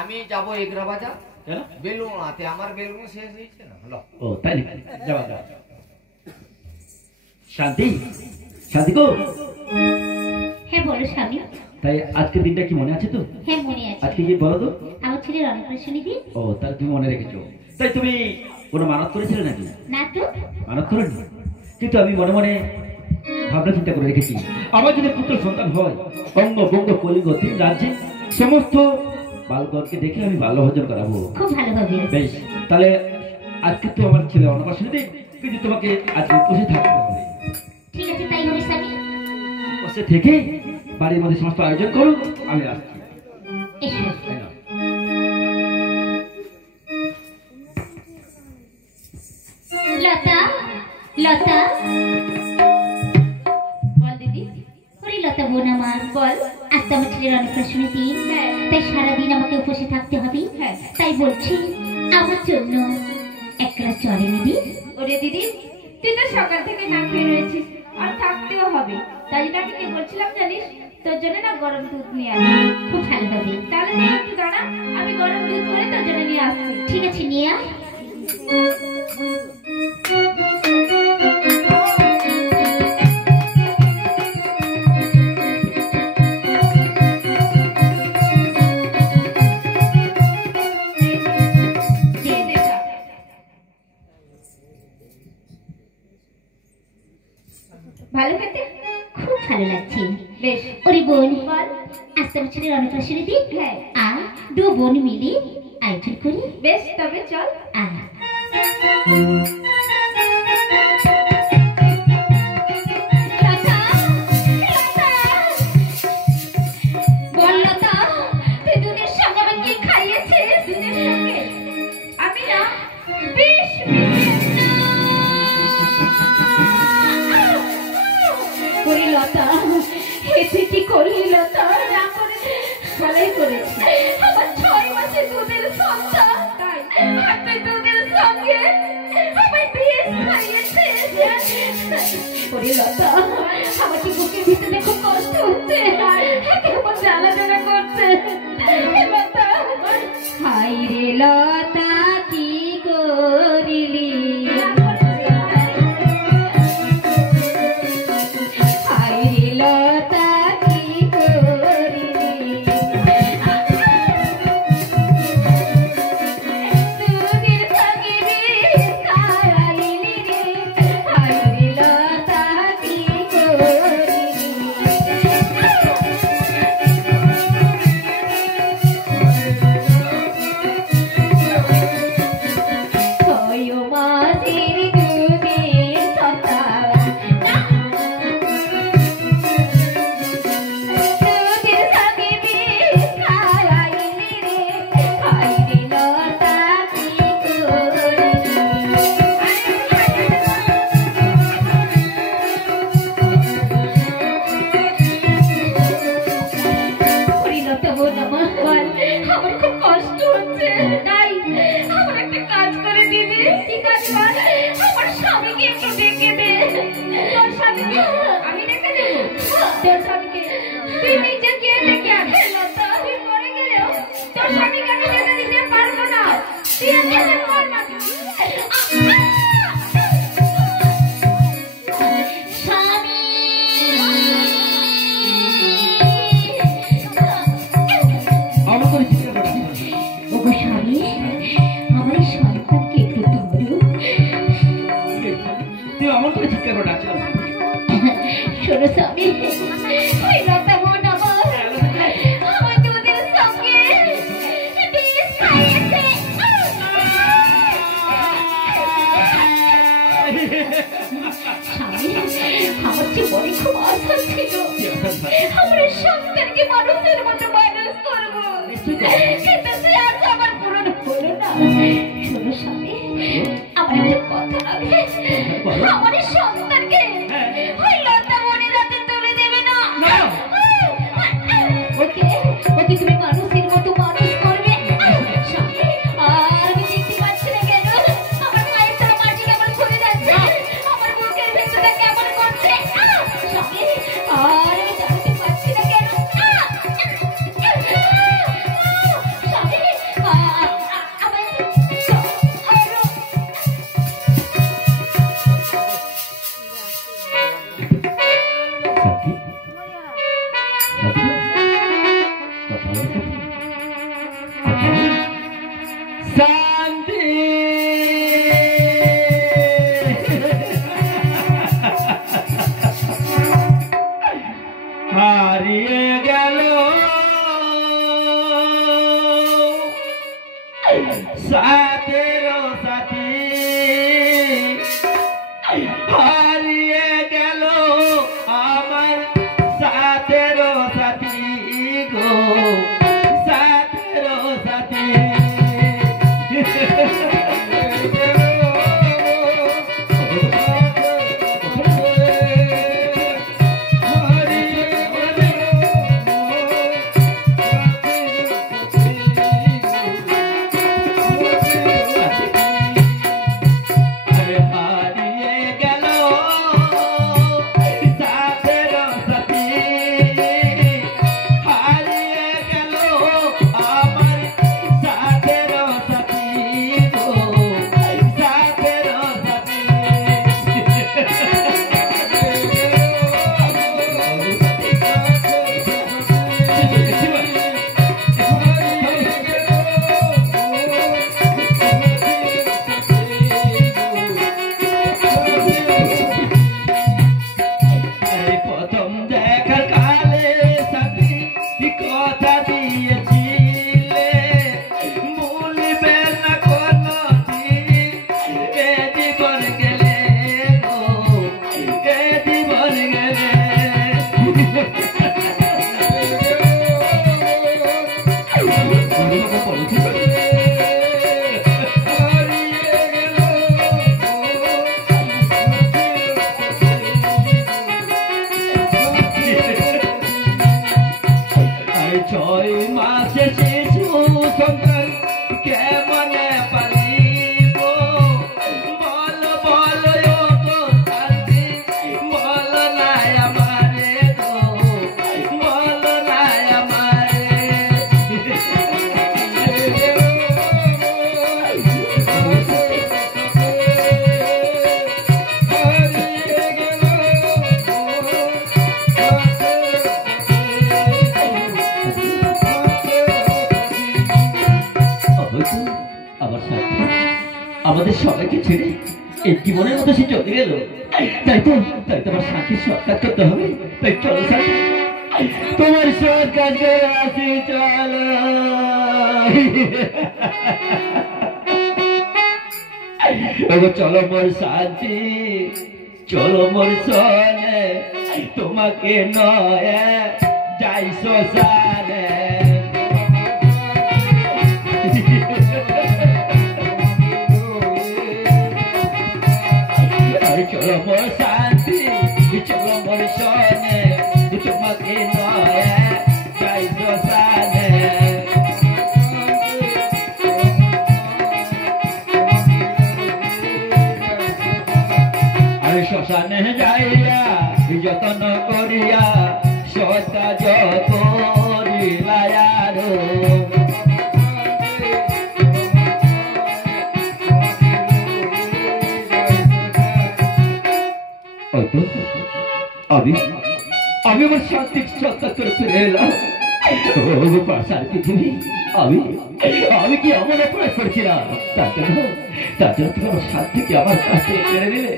আমি যাব এগরা বাজার কেন বেলুন আতে আমার বেলুন শেষ হয়েছে না হলো ও তাই যাবা শান্তি শান্তি গো হ্যাঁ বলো স্বামী তাই আজকের দিনটা কি মনে আছে তো হ্যাঁ মনে আছে আজকে কি বলো তো আমার ছেলের অন্নপ্রাশনী দিন ও তাহলে তুমি মনে রেখেছো তাই তুমি কোনো মানত করেছিলে নাকি না তো মানত করেনি কিন্তু আমি মনে মনে ভাবনা চিন্তা করে রেখেছি আমার যদি পুত্র সন্তান হয় অঙ্গ বঙ্গ কলিঙ্গ তিন রাজ্যে সমস্ত বালককে দেখে আমি ভালো ভোজন করাবো খুব ভালো হবে বেশ তাহলে আজকে তো আমার ছেলে অন্নপ্রাশনী দিন কিন্তু তোমাকে আজকে উপস্থিত থাকতে হবে ঠিক আছে তাই হবে স্বামী উপস্থিত থেকে বাড়ির মধ্যে সমস্ত আয়োজন করো আমি আসছি এসো লতা লতা বল দিদি ওরে লতা বোন আমার বল আজ তো আমার ছেলের অন্নপ্রাশনী দিন তাই সারাদিন আমাকে উপসে থাকতে হবে তাই বলছি আমার জন্য এক গ্লাস জল এনে দিস ওরে দিদি তুই তো সকাল থেকে না খেয়ে রয়েছিস আর থাকতেও হবে তাই জন্য আমি কি বলছিলাম জানিস তোর জন্য না গরম দুধ নিয়ে আসি খুব ভালো হবে তাহলে তুই একটু দাঁড়া আমি গরম দুধ করে তোর জন্য নিয়ে আসছি ঠিক আছে নিয়ে আয় ভালো খেতে খুব ভালো লাগছে বেশ ওরে বোন বল আজ তো আমার ছেলের অন্নপ্রাশনী দিন হ্যাঁ আর দু বোন মিলে আয়োজন করি বেশ তবে চল বল লতা তুই দুধের সঙ্গে আমাকে কি খাইয়েছিস দুধের সঙ্গে আমি না বেশ ওরে লতা এতে কি করলি লতা না করে ভালোই করেছি আমার 6 মাসের দুধের সন্তান তাই আর তুই দুধের সঙ্গে আমায় বিষ খাইয়েছিস ওরে লতা আমাকে বুকের ভিতরে খুব কষ্ট হচ্ছে কেমন জ্বালা জ্বালা করছে লতা হাই রে লতা কি করিলি হাই রে লতা কি করিলি দুধের সঙ্গে বিষ খাইলি রে হাই রে লতা কি করিলি সাথেরও সাথী হারিয়ে গেল আমার সাথেরও সাথী গো সাথেরও সাথী আমাদের সবাইকে ছেড়ে এই জীবনের মতো সে চলে গেল। তাই তো আমার সাথীর সৎকার করতে হবে। তাই চলো সাথী, তোমার সৎকার করে আসি, চলো। চলো মোর সাথী, চলো মোর সনে, তোমাকে নয় যাই শ্মশানে। চলো মোর শান্তি, চলো মোর সনে, তোমাকে নয় যাই শ্মশানে। আমি শ্মশানে যাইয়া যতন করিয়া সতা যত আমি আমার শান্তি সত্তা করে ফিরে এলাম। পৃথিবী আমি কি এমন অপরাধ করছিলাম? তার জন্য তুমি আমার শান্তিকে আমার কাছে কেড়ে নিলে।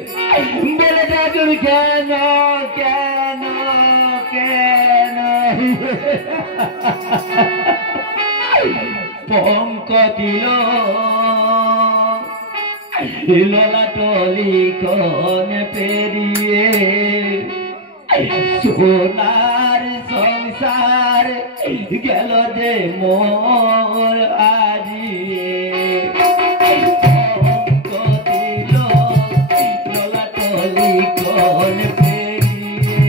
বলে যা তুমি কেন কেন কেন পঙ্ক দিল ললাটলি কোন পেরিয়ে সোনার সংসার গেল যে মোর আজিয়ে। ললাটলি কোন পেরিয়ে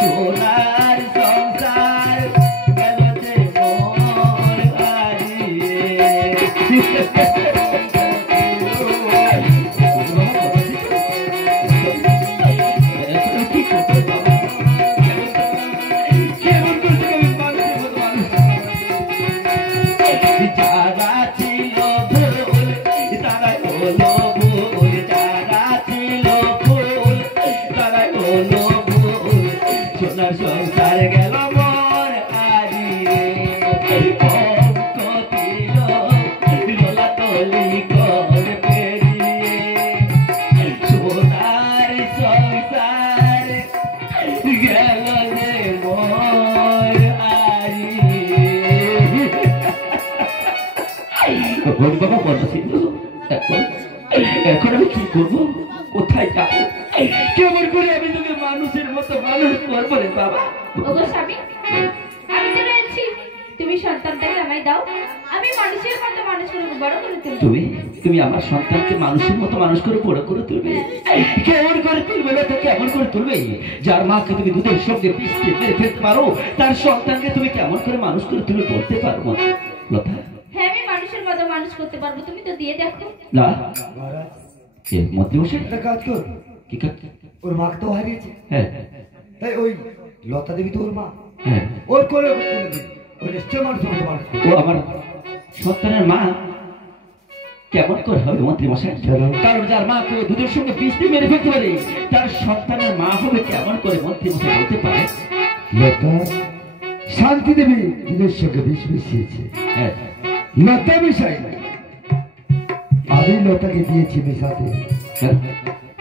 সোনার সংসার গেল যে মোর আজিয়ে। সংসার গেল মোর আজিয়ে। ললাটলি কোন পেরিয়ে সোনার সংসার গেল যে মোর আজিয়ে। ওর বাবা বন্ধ ছিল। এখন আমি কি করবো, কোথায় যাবো, কেমন করে আমি তোকে মানুষের মতো মানুষ করবো রে বাবা? ওগো স্বামী, আমি তো রয়েছি, তুমি সন্তানটাকে আমায় দাও, আমি মানুষের মতো মানুষ করে বড় করে তুলবো। তুমি আমার সন্তানকে মানুষের মতো মানুষ করে বড় করে তুলবে? কেমন করে তুলবে লতা, কেমন করে তুলবে? যার মাকে তুমি দুধের সঙ্গে পিষিয়ে মেরে ফেলতে পারো, তার সন্তানকে তুমি কেমন করে মানুষ করে তুলে বলতে পারবো লতা? হ্যাঁ, আমি মানুষের মতো মানুষ করতে পারবো, তুমি তো দিয়ে দেখো। না মন্ত্রী মশাই, একটা কাজ কর, কি কাজ? ওর মাকে তো হারিয়েছে, হ্যাঁ তাই ওই লতা দেবী তো ওর মা, হ্যাঁ, ওর করে তুলে দিবি, ও নিশ্চয় মানুষের মতো মানুষ করবে। ও আমার সন্তানের মা কেমন করে হবে মন্ত্রী মশাই? কারণ যার মা কেউ দুধের সঙ্গে বিষ দিয়ে মেরে ফেলতে পারে, তার সন্তানের মা হবে কেমন করে মন্ত্রী মশাই বলতে পারে? লতা শান্তি দেবী দুধের সঙ্গে বিষ মিশিয়েছে, হ্যাঁ, লতা মিশাই নাই, আমি লতাকে দিয়েছি মেশাতে। হ্যাঁ,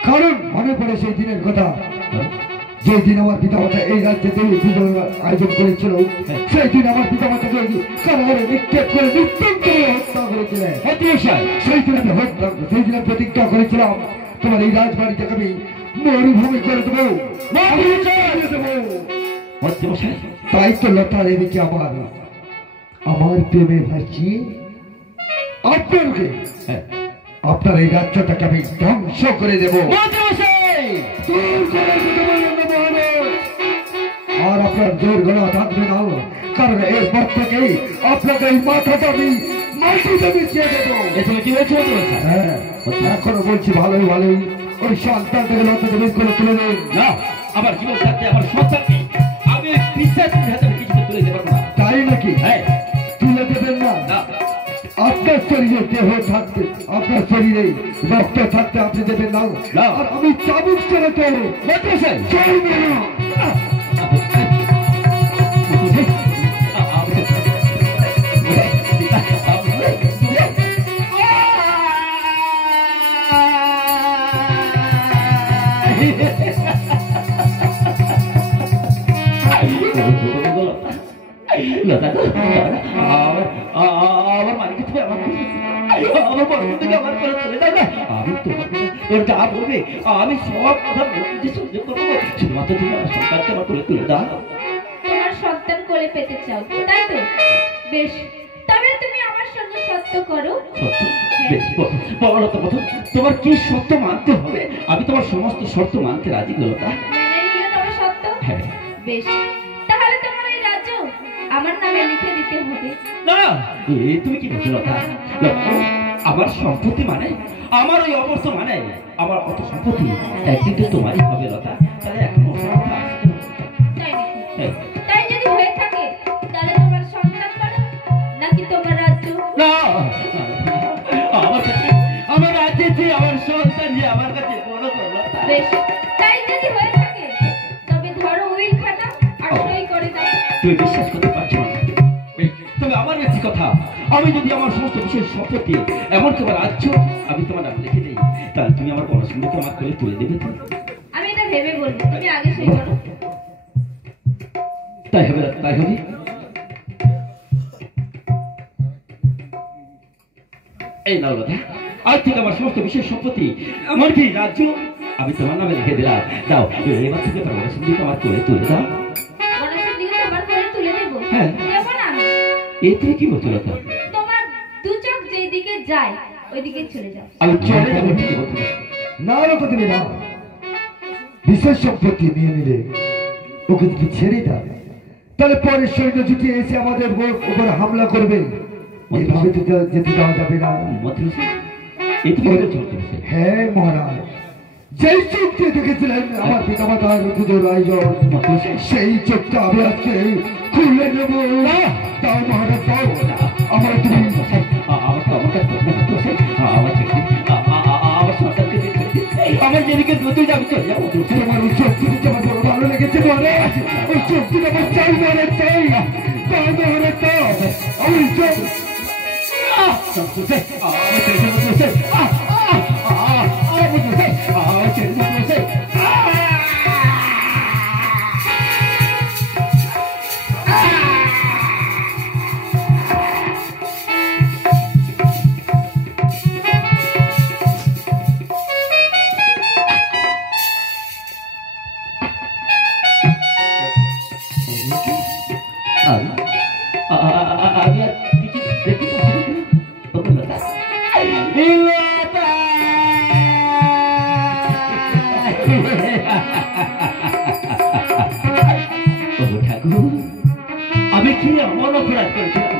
কারণ মনে পড়ে সেই দিনের কথা, যেই দিন আমার পিতামাতা এই রাজ্যে দেবী পুজোর আয়োজন করেছিল, সেই দিন আমার পিতামাতাকে কারাগারে নিক্ষেপ করে নিত্যন্ত হত্যা করেছিলেন। মন্ত্রী মশাই, সেই দিন আমি হত্যা, সেই দিনে প্রতিজ্ঞা করেছিলাম তোমার এই রাজবাড়িটাকে আমি মরুভূমি করে দেবো, মন্ত্রী মশাই, তাই তো লতা দেবীকে আমার প্রেমে ভাসিয়ে আপনাকে, হ্যাঁ, আপনার এই রাজ্যটাকে আমি ধ্বংস করে দেবো, মন্ত্রী মশাই, দূর করে দেবো মহারাজ। আর আপনার জোর গলা থাকবে না, কারণ এরপর থেকেই আপনাকে এই মাথাটা আমি মাটিতে মিশিয়ে দেবো। এ তুমি কি বলছো মন্ত্রী মশাই? হ্যাঁ, এখনো বলছি ভালোই ভালোই ওই সন্তান থেকে লতা দেবী করে তুলে দিন। না, আমার জীবন থাকতে আমার সন্তানকে আমি বিশ্বাস হাতে কিছুতে তুলে দিতে পারবো না। তাই নাকি? হ্যাঁ, তুলে দেবেন না? না, আপনার শরীরে দেহ থাকতে, আপনার শরীরে রক্ত থাকতে আপনি দেবেন না, না। আর আমি চাবুক চালাতে মন্ত্রী মশাই, চলবে না। আমার মালিক তুমি আমার বড় থেকে আমার করে চলে যাবে, আমি তোমার যা বলবে আমি সব কথা বলতে সহ্য করবো, শুধুমাত্র তুমি আমার সন্তানকে আমার করে তুলে দাও। তোমার সন্তান কোলে পেতে চাও, তাই তো? বেশ, তবে তুমি আমার সঙ্গে সত্য করো। সত্য? বেশ, বলো তো প্রথম তোমার কি সত্য মানতে হবে? আমি তোমার সমস্ত শর্ত মানতে রাজি, লতা। মেনে নিলে তোমার সত্য? হ্যাঁ। বেশ, তাহলে তোমার এই রাজ্য আমার নামে লিখে দিতে হবে। না, তুমি কি বলছো লতা? লতা, আমার সম্পত্তি মানে, আমার ওই অবস্থ মানে, আমার অত সম্পত্তি একদিন তো তোমারই হবে লতা, তাহলে এখনো তাই নাকি? তাই যদি হয়ে থাকে তাহলে তোমার সন্তান বলো নাকি তোমার রাজ্য? না, আমার কাছে আমার রাজ্যে যে আমার সন্তান যে আমার কাছে বড় বড় লতা। বেশ, তাই যদি হয়ে থাকে তবে ধরো উইল খাতা আর সই করে দাও। তুমি বিশ্বাস করতে পারছো না, তবে আমার একটি কথা, আমি যদি আমার সমস্ত বিশেষ সম্পত্তি এমনকি আমার রাজ্য আমি তোমার নাম লিখে দিই, তাহলে তুমি আমার বড় সুন্দরকে আমার করে তুলে দেবে তো? আমি এটা ভেবে বলবো, তুমি আগে সই করো। তাই হবে, তাই হবে। এই নাও লতা, আজ থেকে আমার সমস্ত বিশেষ সম্পত্তি এমনকি রাজ্য আমি তোমার নামে লিখে দিলাম। দাও, এবার থেকে তোমার বড় সুন্দরকে আমার করে তুলে দাও। গণেশের দিকে তোমার করে তুলে দেবো? হ্যাঁ। দেবো না আমি। এই তুমি কি বলছো লতা? তোমার দু চোখ যেদিকে যায় ওইদিকে চলে যাও। আমি চলে যাবো, ঠিক বলছো? না লতা দেবী না, বিশেষ সম্পত্তি নিয়ে নিলে ওকে যদি ছেড়ে দাও তাহলে পরের সৈন্য জুটি এসে আমাদের উপর হামলা করবে, এইভাবে তো যেতে দেওয়া যাবে না। এই তুমি কি বলছো? হ্যাঁ মহারাজ, যেই চোখকে দেখেছিলেন আমার পিতামাতার পুজোর আয়োজন, সেই চোখটা আমি আজকে খুলে নেব। তাও মহারাজ দাও, আমার তুমি আমার যেদিকে দুটো যাবি চলে যাবো। তোমার ওই চোখ দুটো আমার বড় ভালো লেগেছে মহারাজ, ওই চোখ দুটো আমার চাই মহারাজ, চাই তাই মহারাজ দাও আমার চোখ। ঠাকুর, আমি কি এমন অপরাধ করেছিলাম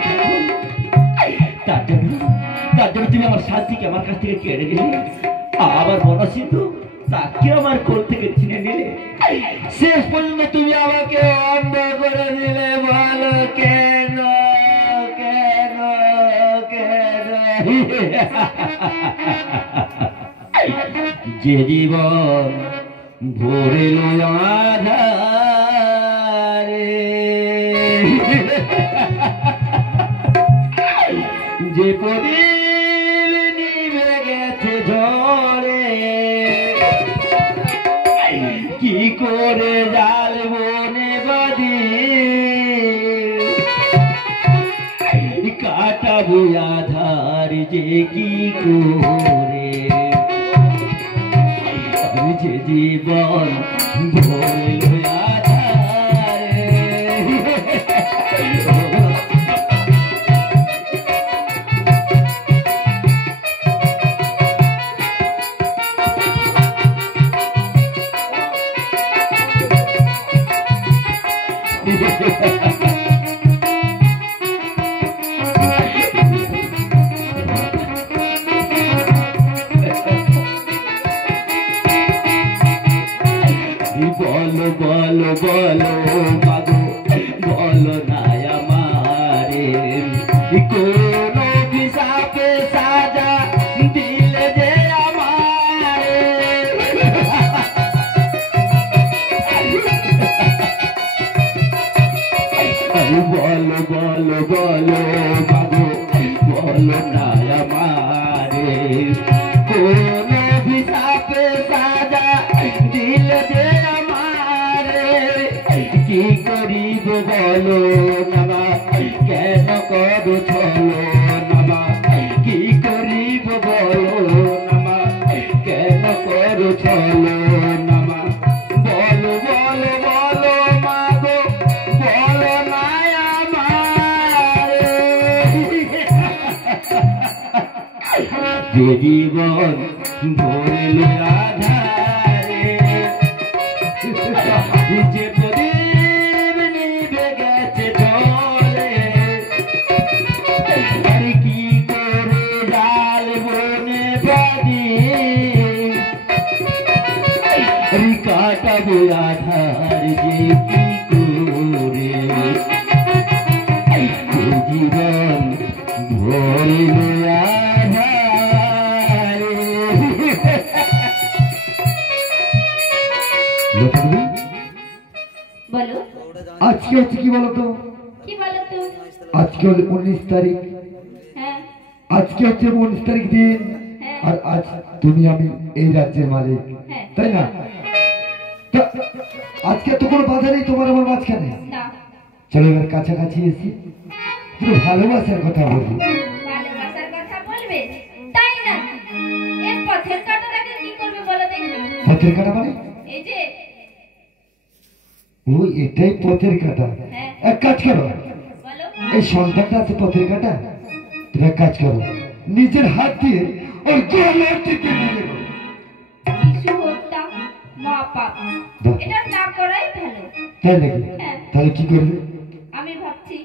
তার জন্য তুমি আমার শান্তিকে আমার কাছ থেকে কেড়ে নিলে, আবার বনসিন্ধু তাকে আমার কোল থেকে ছিনে নিলে, শেষ পর্যন্ত তুমি আমাকে অন্ধ করে দিলে। বলো কেন কেন কেন? যে জীবন ভরিল আধারে, যে প্রদীপ নিভে গেছে ঝরে, কি করে জ্বালবো নেবাদি, কাটাবো আধার যে কি করে, যে জীবন ভরিল আধারে। বলো বলো বলো মাগো, বলো না আমারে কোন অভিশাপে সাজা দিলে যে আমারে। বলো বলো বলো মাগো, বলো না আমারে কোন অভিশাপে সাজা দিলে যে কি করিব বলো নামা, কেন করো ছলো নামা, কি করিব বলো নামা, কেন করো ছলো নামা। বলো বলো বলো মাগো, বলো না আমারে যে জীবন ভরিল আধারে, যে প্রদীপ নিভে গেছে ঝরে, কি করে জ্বালবো নেবাদি, কাটাবো আধার যে কি করে, জীবন ভরিল আধারে। বলো আজকে হচ্ছে কি বলতো, কি বলো তো? আজকে হলো 19 তারিখ, হ্যাঁ আজকে হচ্ছে 19 তারিখ দিন, আর আজ তুমি আমি এই রাজ্যের মালিক, তাই না? তা আজকে তো কোনো বাধা নেই তোমার আমার মাঝখানে। না, চলো এবার কাছাকাছি এসি, পুরো ভালোবাসার কথা বলবো। ভালোবাসার কথা বলবে তাই না? এই পথের কাঁটাটাকে কি করবে বলো দেখি। পথের কাঁটা মানে? এই যে ও এটাই পথের কাঁটা। এক কাজ করো, বলো। এই সন্তানটা আছে পথের কাঁটা, তুমি এক কাজ করো, নিজের হাত দিয়ে ওর গলা টিপে দিয়ে দেবো। শিশু হত্যা মহাপাপ, এটা না করাই ভালো। তাই নাকি? তাহলে কি করবে? আমি ভাবছি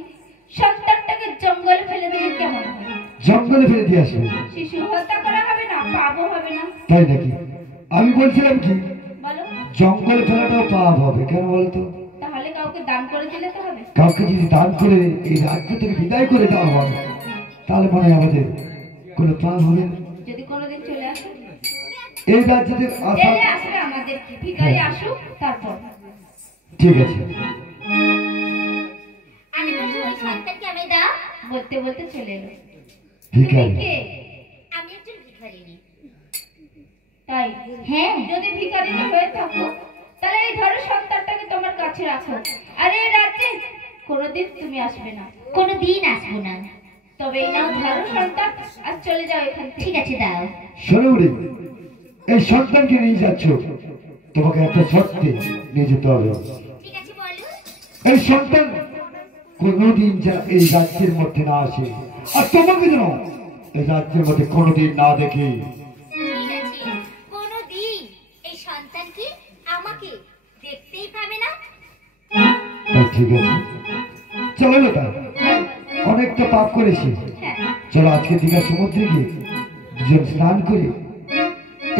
সন্তানটাকে জঙ্গলে ফেলে দিলে কেমন হয়? জঙ্গলে ফেলে দিয়ে আসবে? শিশু হত্যা করা হবে না, পাপও হবে না। তাই নাকি? আমি বলছিলাম কি, বলো। জঙ্গলে ফেলাটাও পাপ হবে, কেন বলতো? তাহলে কাউকে দান করে দিলে তো হবে। কাউকে যদি দান করে এই রাজ্য থেকে বিদায় করে দেওয়া হয়, তাহলে মনে হয় আমাদের কোনো পাপ হবে না। যদি কোনোদিন চলে আসে, এই রাজ্যে আসা আসবে আমাদের ভিখারি আসুক তারপর। ঠিক আছে। আমি বলছি ওই সন্তানকে আমি দাও। বলতে বলতে চলে এলো। ভিখারি? তুমি কে? আমি একজন ভিখারিনী। তাই? হ্যাঁ। যদি ভিখারিনী হয়ে থাকো তাহলে এই ধরো সন্তানটাকে তোমার কাছে রাখো, আর এই রাজ্যে কোনোদিন তুমি আসবে না। কোনোদিন আসবো না। তবে এই নাও ধরো সন্তান, আর চলে যাও এখান থেকে। ঠিক আছে দাও। শোনো রে, এই সন্তানকে নিয়ে যাচ্ছ, তোমাকে একটা শর্তে নিয়ে যেতে হবে। ঠিক আছে বলো। এই সন্তান কোনোদিন যা এই রাজ্যের মধ্যে না আসে, আর তোমাকে যেন এই রাজ্যের মধ্যে কোনোদিন না দেখি। ঠিক আছে, কোনোদিন এই সন্তানকে আমাকে দেখতেই পাবে না। ঠিক আছে, চলো লতা, অনেক তো পাপ করেছি, চলো আজকে দীঘা সমুদ্রে গিয়ে দুজন স্নান করে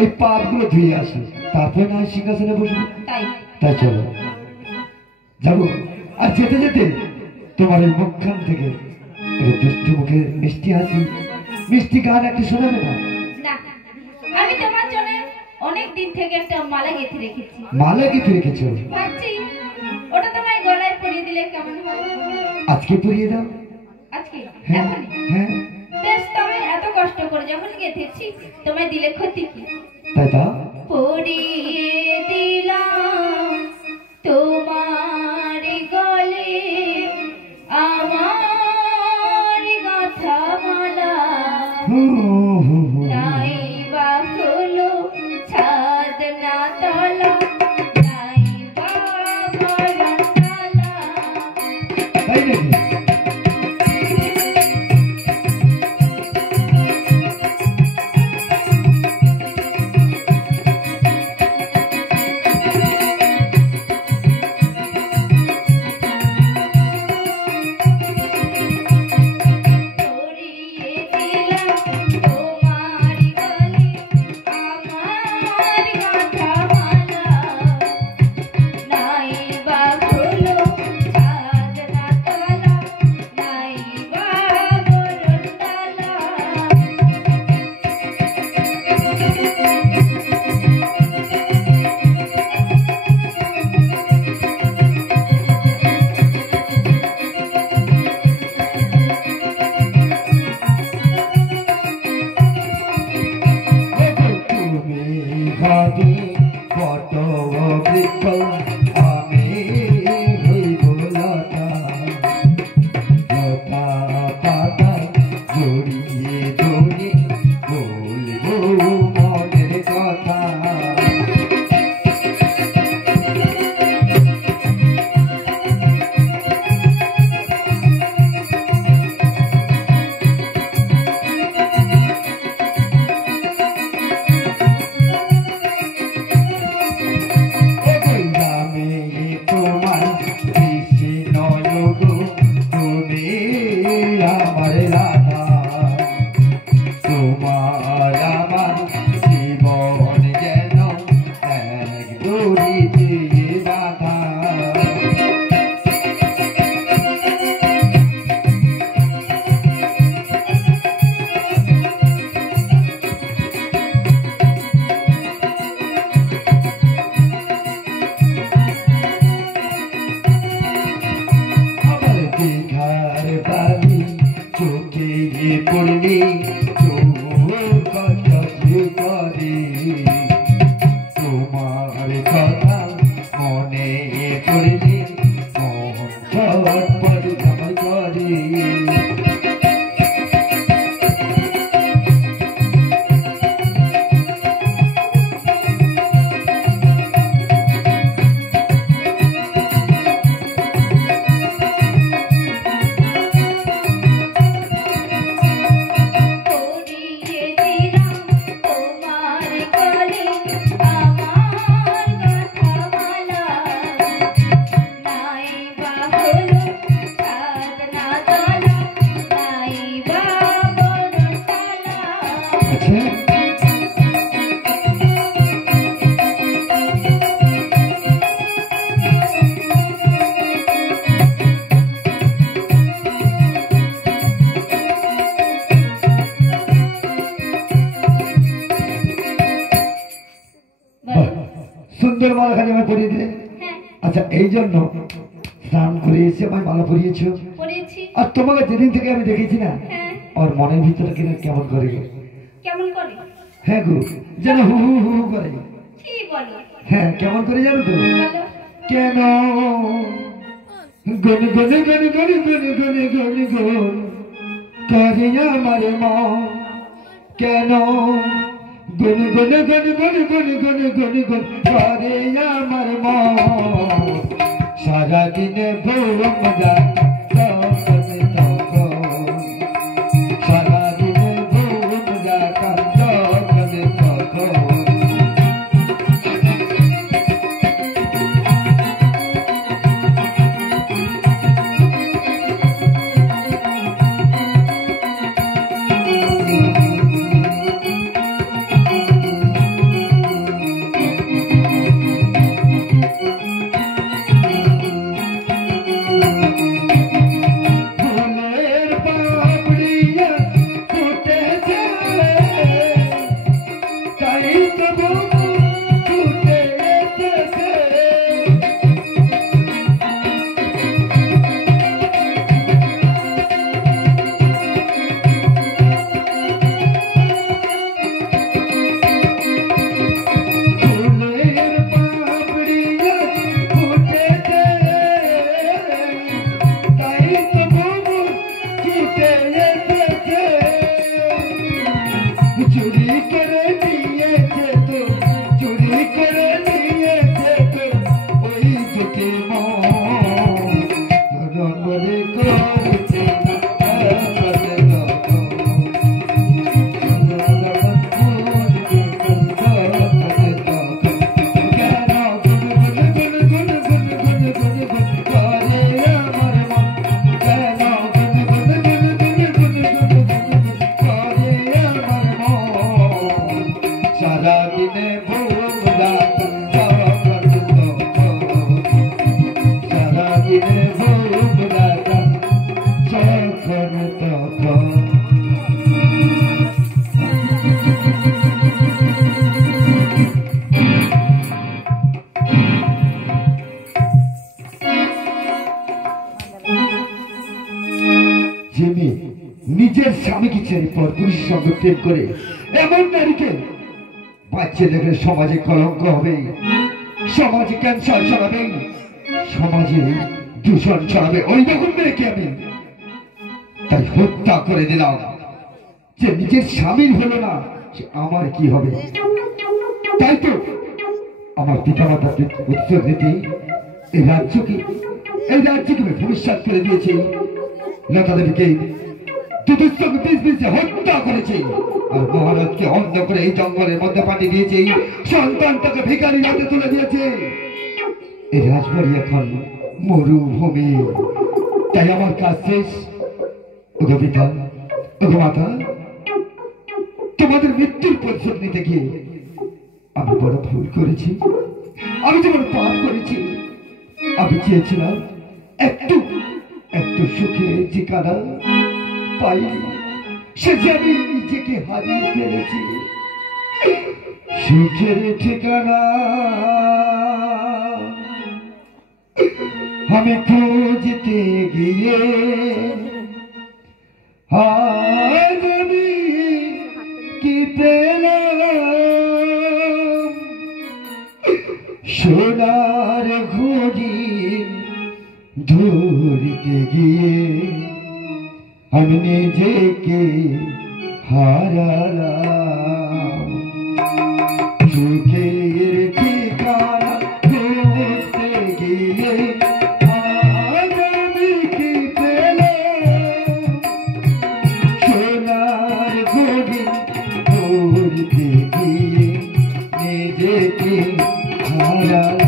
এই পাপ গুলো ধুয়ে আসি, তারপরে না সিংহাসনে বসবো। তাই চলো যাবো। আর যেতে যেতে তোমার এই মুখখান থেকে দুষ্টু মুখে মিষ্টি হাসি, মিষ্টি গান একটু শোনাবে না? না, আমি তোমার জন্য অনেক দিন থেকে একটা মালা গেঁথে রেখেছি। মালা গেঁথে রেখেছো? ভাবছি ওটা তোমায় গলায় পরিয়ে দিলে কেমন হয়? আজকে পরিয়ে দাও। আজকে? হ্যাঁ এখনই? হ্যাঁ। বেশ, তবে এত কষ্ট করে যখন গেঁথেছি তোমায় দিলে ক্ষতি কি? তাই তা পরিয়ে দিলাম তোমার গলে আমার গাঁথা মালা, নাই বা হলো ছাদ না তলা, নাই বা বরণতলা। তাই নাকি? সুন্দর মালা খালি আমায় পরিয়ে দিলে। আচ্ছা, এই জন্য স্নান করে এসে আমায় মালা পরিয়েছো? আর তোমাকে যেদিন থেকে আমি দেখেছি না, ওর মনের ভিতরে কিনা কেমন করে গো? কেমন করে? হ্যাঁ গো, যেন হু হু হু করে। কি বলো? হ্যাঁ, কেমন করে জানো তো? কেন গন গন গন গন গন গন গন গন করে আমার মন, কেন গন গন গন গন গন গন গন গন করে আমার মন, সারাদিনে বউ মজা স্বামীকে ছেড়ে পর পুরুষের সঙ্গে প্রেম করে এমন নারীকে বাচ্চা দেখলে সমাজে কলঙ্ক হবে, সমাজে ক্যান্সার ছড়াবে, সমাজে দূষণ ছড়াবে। ওই রকম মেয়েকে আমি তাই হত্যা করে দিলাম। যে নিজের স্বামীর হলো না, সে আমার কি হবে? তাই তো আমার পিতা মাতাকে উত্তর দিতে এই রাজ্যকে আমি ভবিষ্যৎ করে দিয়েছি। লতা দেবীকে হত্যা করেছে আর মহারাজকে অন্ধ করে এই জঙ্গলের মধ্যে পাঠিয়ে দিয়েছে। সন্তানটাকে ভিখারি হাতে তুলে দিয়েছে। এই রাজবাড়ি এখন মরুভূমি। তাই আমার কাজ শেষ। ওগো পিতা, ওগো মাতা, তোমাদের মৃত্যুর প্রতিশোধ নিতে গিয়ে আমি বড় ভুল করেছি, আমি তো বড় পাপ করেছি। আমি চেয়েছিলাম একটু সুখের ঠিকানা পাইনি, সে যে আমি নিজেকে হারিয়ে ফেলেছি। সুখের ঠিকানা আমি খুঁজতে গিয়ে আজ আমি কি পেলাম? সোনার ঘড়ি ধরতে গিয়ে আমি নিজেকে হারালাম। সুখের ঠিকানা খুঁজতে গিয়ে আজ আমি কি পেলাম? সোনার ঘড়ি ধরতে গিয়ে নিজেকে হারালাম।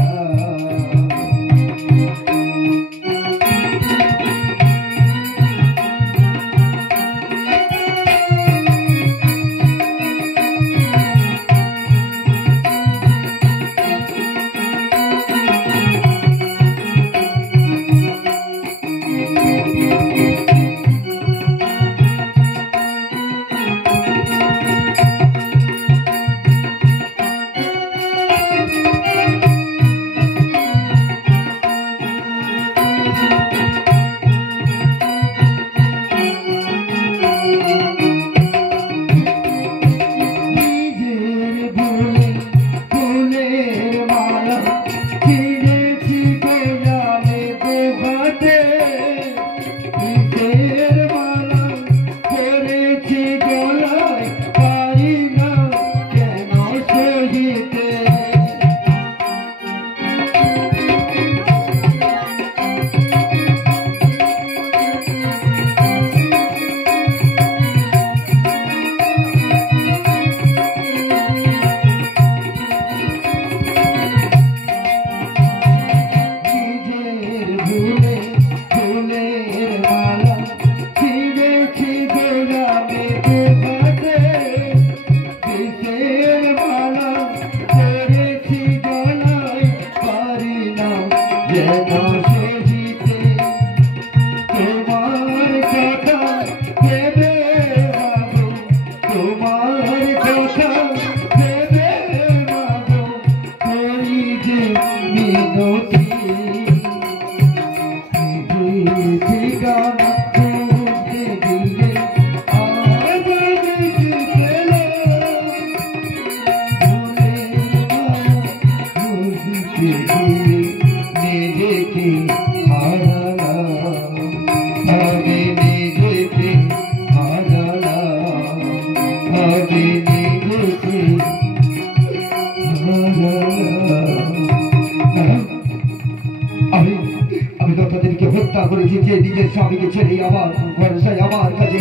নিজের স্বামীকে ছেড়ে আমার ভরসায় আমার কাছে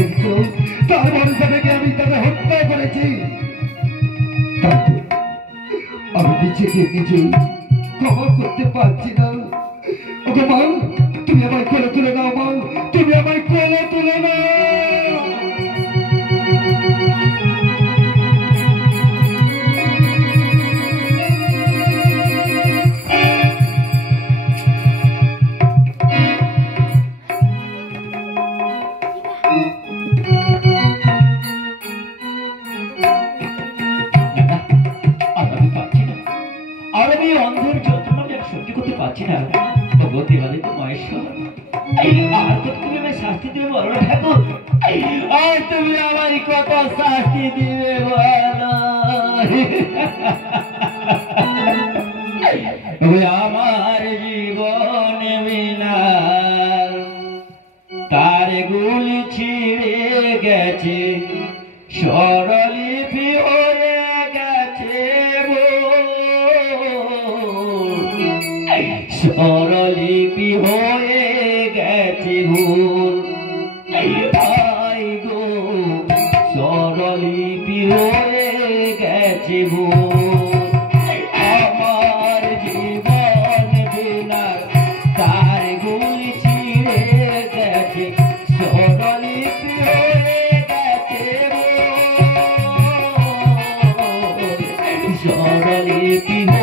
তার ভরসা থেকে আমি তাকে হত্যা করেছি। আমি নিজেকে নিজেই ক্ষমা করতে পারছি না। ওকে মা, তুমি আমায় কোলে তুলে নাও। মা, তুমি আমায় কোলে তুলে নাও। অন্ধের যন্ত্রণা আমি সহ্য করতে পারছি না। ভগবতী বালিত মহেশ্বর, আর কত তুমি আমায় শাস্তি দেবে বলো না ঠাকুর। আর তুমি আমায় কত শাস্তি দিবে বলো আমার জীবন বিনার তার গুলি ছিঁড়ে গেছে স্বরলিপি হয়ে গেছে স্বরলিপি হয়ে গেছে ভুল তাই গো স্বরলিপি হয়ে গেছে ভুল আমার জীবন বিনার তার গুলি ছিঁড়ে গেছে স্বরলিপি হয়ে গেছে স্বরলিপি